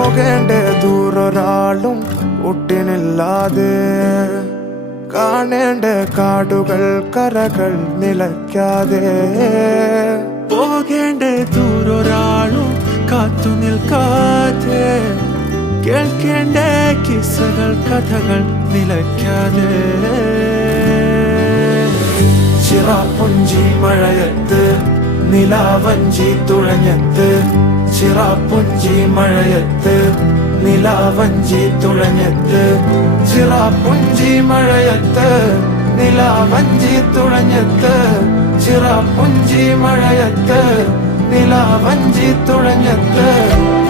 പോകേണ്ട ദൂരൊരാളും ഒട്ടിനില്ലാതെ, കാണേണ്ട കാടുകൾ കരകൾ നിലയ്ക്കാതെ, പോകേണ്ട ദൂരൊരാളും കാത്തു നിൽക്കാതെ, കേൾക്കേണ്ട കിസ്സകൾ കഥകൾ നിലയ്ക്കാതെ. ചിറാപ്പുഞ്ചി മഴയത്ത് നിലാവഞ്ചി തുഴഞ്ഞത്ത്, ചിറാപ്പുഞ്ചി മഴയത്ത് നിലാവഞ്ചി തുഴഞ്ഞത്ത്, ചിറാപ്പുഞ്ചി മഴയത്ത് നിലാവഞ്ചി തുഴഞ്ഞത്ത്, ചിറാപ്പുഞ്ചി മഴയത്ത് നിലാവഞ്ചി തുഴഞ്ഞത്ത്.